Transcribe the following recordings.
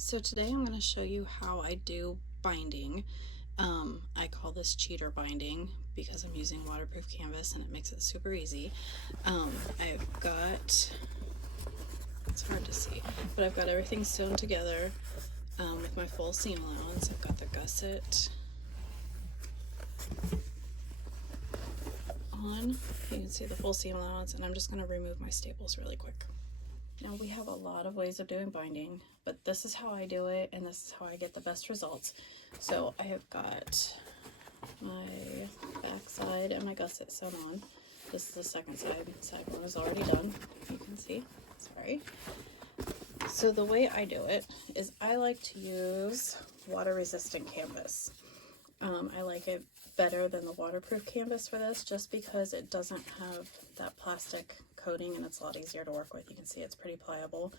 So today I'm going to show you how I do binding. I call this cheater binding because I'm using waterproof canvas and it makes it super easy. I've got, it's hard to see, but I've got everything sewn together with my full seam allowance. I've got the gusset on. You can see the full seam allowance, and I'm just going to remove my staples really quick. Now we have a lot of ways of doing binding, but this is how I do it, and this is how I get the best results. So I have got my back side and my gusset sewn on. This is the second side. Side one is already done. You can see. Sorry. So the way I do it is I like to use water-resistant canvas. I like it better than the waterproof canvas for this, just because it doesn't have that plastic coating and it's a lot easier to work with. You can see it's pretty pliable,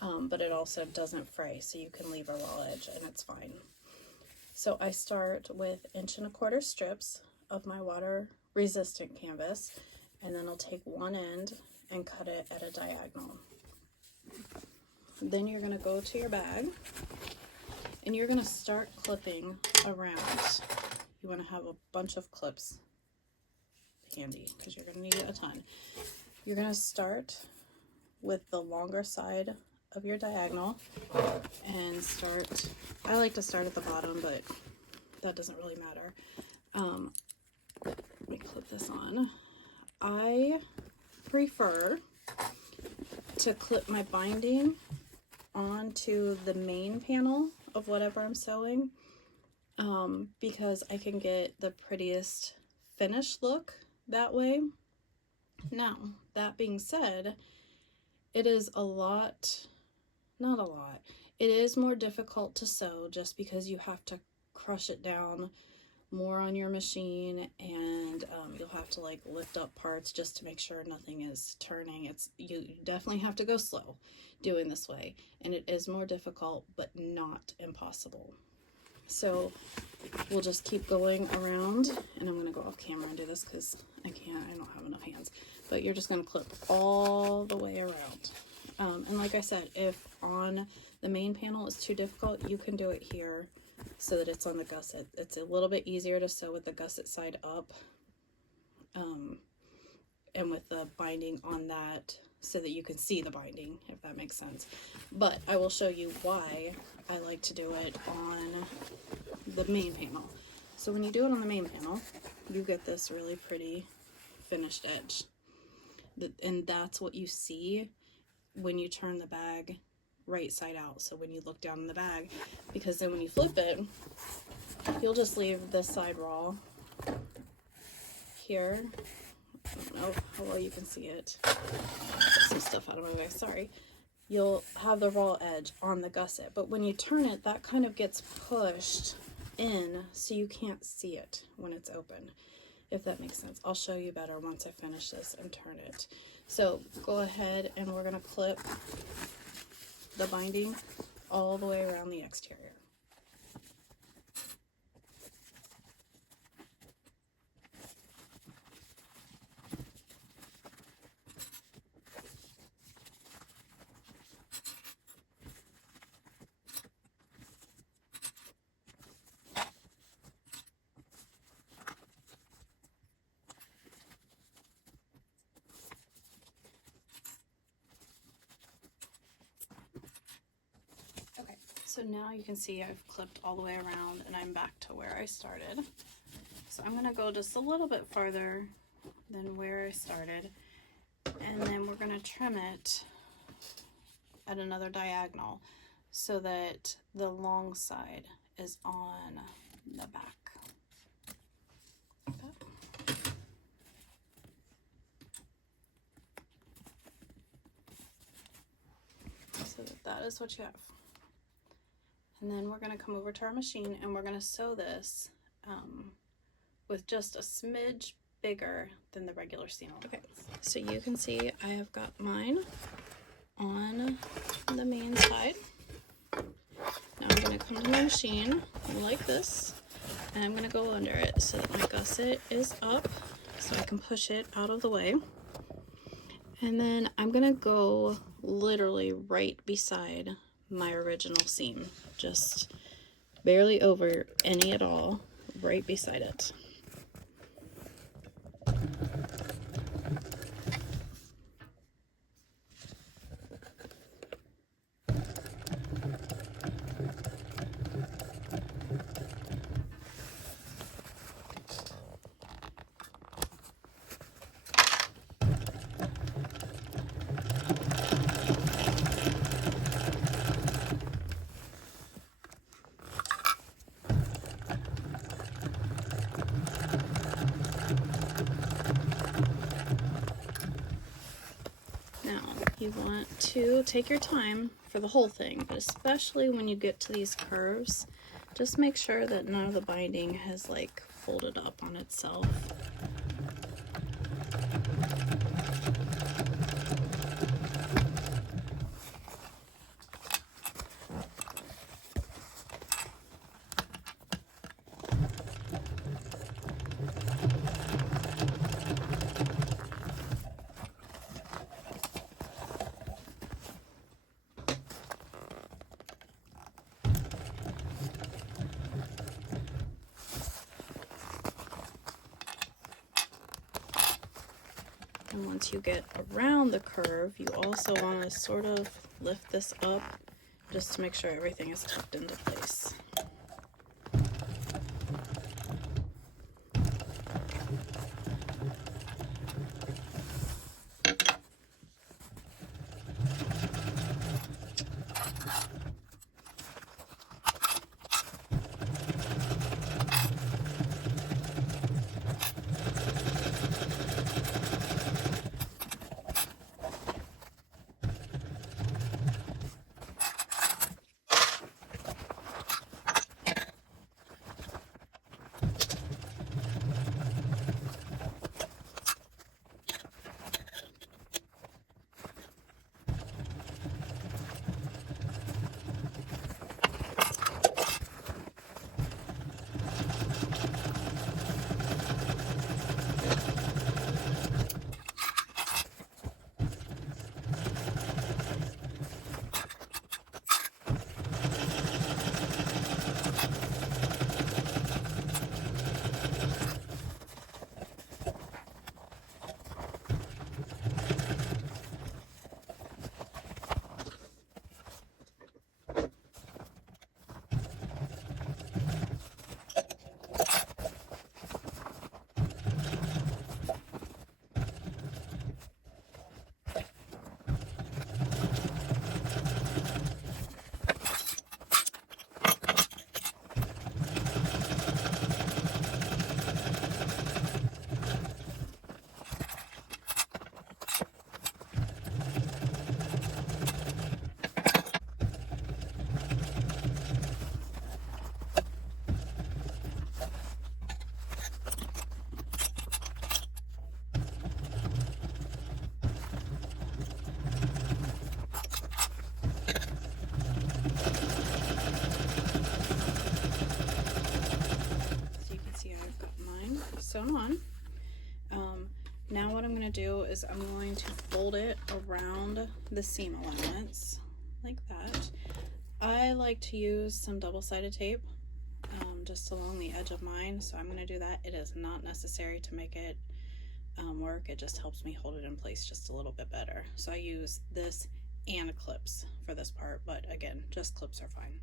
but it also doesn't fray, so you can leave a raw edge and it's fine. So I start with 1¼ inch strips of my water resistant canvas, and then I'll take one end and cut it at a diagonal. Then you're going to go to your bag and you're going to start clipping around. You want to have a bunch of clips handy because you're going to need a ton. You're going to start with the longer side of your diagonal and start, I like to start at the bottom, but that doesn't really matter. Let me clip this on. I prefer to clip my binding onto the main panel of whatever I'm sewing, because I can get the prettiest finished look that way. Now, that being said, it is not a lot, it is more difficult to sew just because you have to crush it down more on your machine, and you'll have to like lift up parts just to make sure nothing is turning. You definitely have to go slow doing this way, and it is more difficult but not impossible. So we'll just keep going around, and I'm going to go off camera and do this because I don't have enough hands, but you're just going to clip all the way around. And like I said, if on the main panel is too difficult, you can do it here so that it's on the gusset. It's a little bit easier to sew with the gusset side up, and with the binding on that so that you can see the binding, if that makes sense. But I will show you why I like to do it on the main panel. So when you do it on the main panel, you get this really pretty finished edge, and that's what you see when you turn the bag right side out. So when you look down in the bag, because then when you flip it, you'll just leave this side raw here. I don't know how well you can see it. Get some stuff out of my way, sorry. You'll have the raw edge on the gusset, but when you turn it, that kind of gets pushed in so you can't see it when it's open, if that makes sense. I'll show you better once I finish this and turn it. So go ahead, and we're going to clip the binding all the way around the exterior. So now you can see I've clipped all the way around and I'm back to where I started. So I'm going to go just a little bit farther than where I started, and then we're going to trim it at another diagonal so that the long side is on the back. So that is what you have. And then we're going to come over to our machine and we're going to sew this with just a smidge bigger than the regular seam. Okay, so you can see I have got mine on the main side. Now I'm going to come to my machine like this, and I'm going to go under it so that my gusset is up so I can push it out of the way. And then I'm going to go literally right beside my original seam, just barely over any at all, right beside it. You want to take your time for the whole thing, but especially when you get to these curves, just make sure that none of the binding has like folded up on itself. And once you get around the curve, you also want to sort of lift this up just to make sure everything is tucked into place. Sewn on. Now what I'm going to do is I'm going to fold it around the seam alignments like that. I like to use some double-sided tape just along the edge of mine, so I'm going to do that. It is not necessary to make it work. It just helps me hold it in place just a little bit better. So I use this and clips for this part, but again, just clips are fine.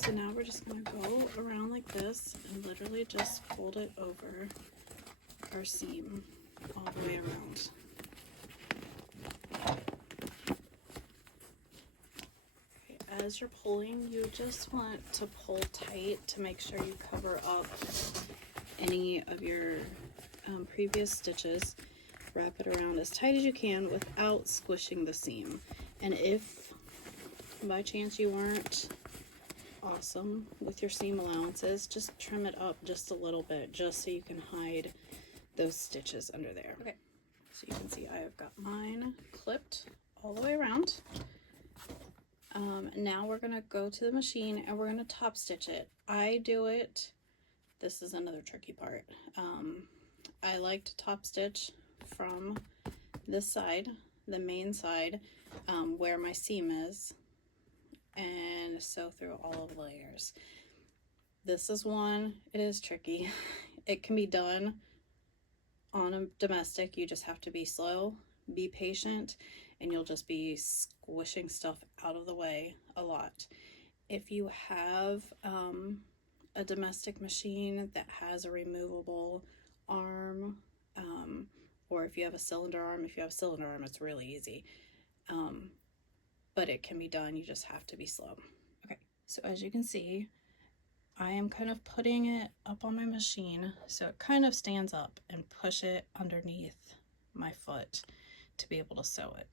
So now we're just going to go around like this and literally just fold it over our seam all the way around. Okay, as you're pulling, you just want to pull tight to make sure you cover up any of your previous stitches wrap it around as tight as you can without squishing the seam. And if by chance you weren't awesome with your seam allowances, just trim it up just a little bit, just so you can hide those stitches under there. Okay, so you can see I have got mine clipped all the way around. Now we're gonna go to the machine and we're gonna top stitch it. I do it, this is another tricky part. I like to top stitch from this side, the main side, where my seam is, and sew through all of the layers. This is one, it is tricky. It can be done on a domestic, you just have to be slow, be patient, and you'll just be squishing stuff out of the way a lot. If you have a domestic machine that has a removable arm, or if you have a cylinder arm, it's really easy. But it can be done, you just have to be slow. Okay, so as you can see, I am kind of putting it up on my machine so it kind of stands up, and push it underneath my foot to be able to sew it.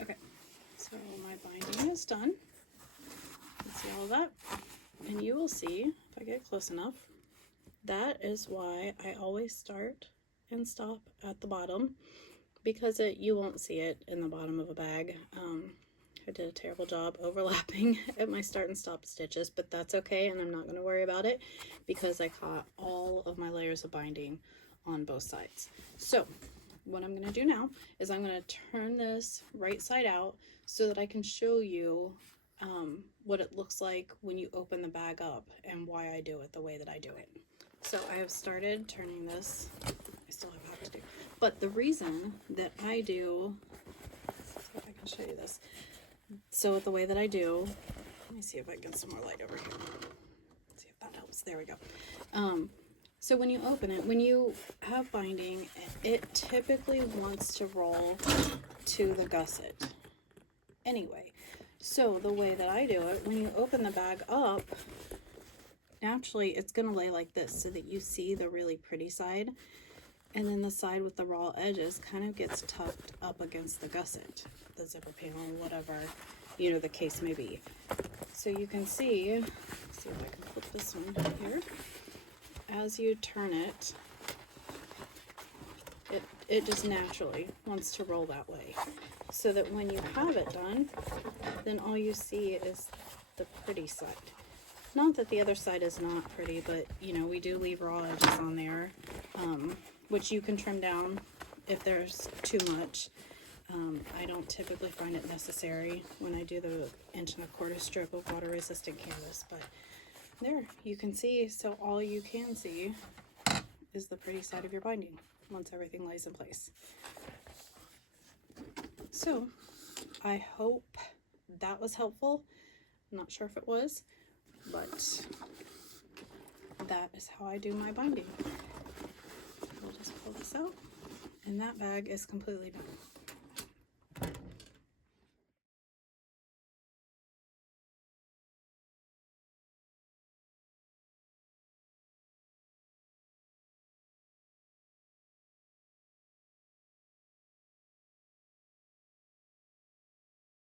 Okay, so my binding is done. You can see all of that, and you will see, if I get close enough, that is why I always start and stop at the bottom, because you won't see it in the bottom of a bag. I did a terrible job overlapping at my start and stop stitches, but that's okay, and I'm not going to worry about it because I caught all of my layers of binding on both sides. So what I'm going to do now is I'm going to turn this right side out so that I can show you what it looks like when you open the bag up and why I do it the way that I do it. So I have started turning this. I still have half to do, but the reason that I do, so I can show you this. So the way that I do, let me see if I can get some more light over here. See if that helps. There we go. So when you open it, when you have binding, it typically wants to roll to the gusset anyway. So the way that I do it, when you open the bag up, naturally it's going to lay like this so that you see the really pretty side, and then the side with the raw edges kind of gets tucked up against the gusset, the zipper panel, whatever, you know, the case may be. So you can see, let's see if I can flip this one here. As you turn it, it just naturally wants to roll that way, so that when you have it done, then all you see is the pretty side. Not that the other side is not pretty, but you know, we do leave raw edges on there, which you can trim down if there's too much. I don't typically find it necessary when I do the 1¼ inch strip of water resistant canvas, but there you can see. So all you can see is the pretty side of your binding once everything lays in place. So I hope that was helpful. I'm not sure if it was, but that is how I do my binding. I'll just pull this out, and that bag is completely done.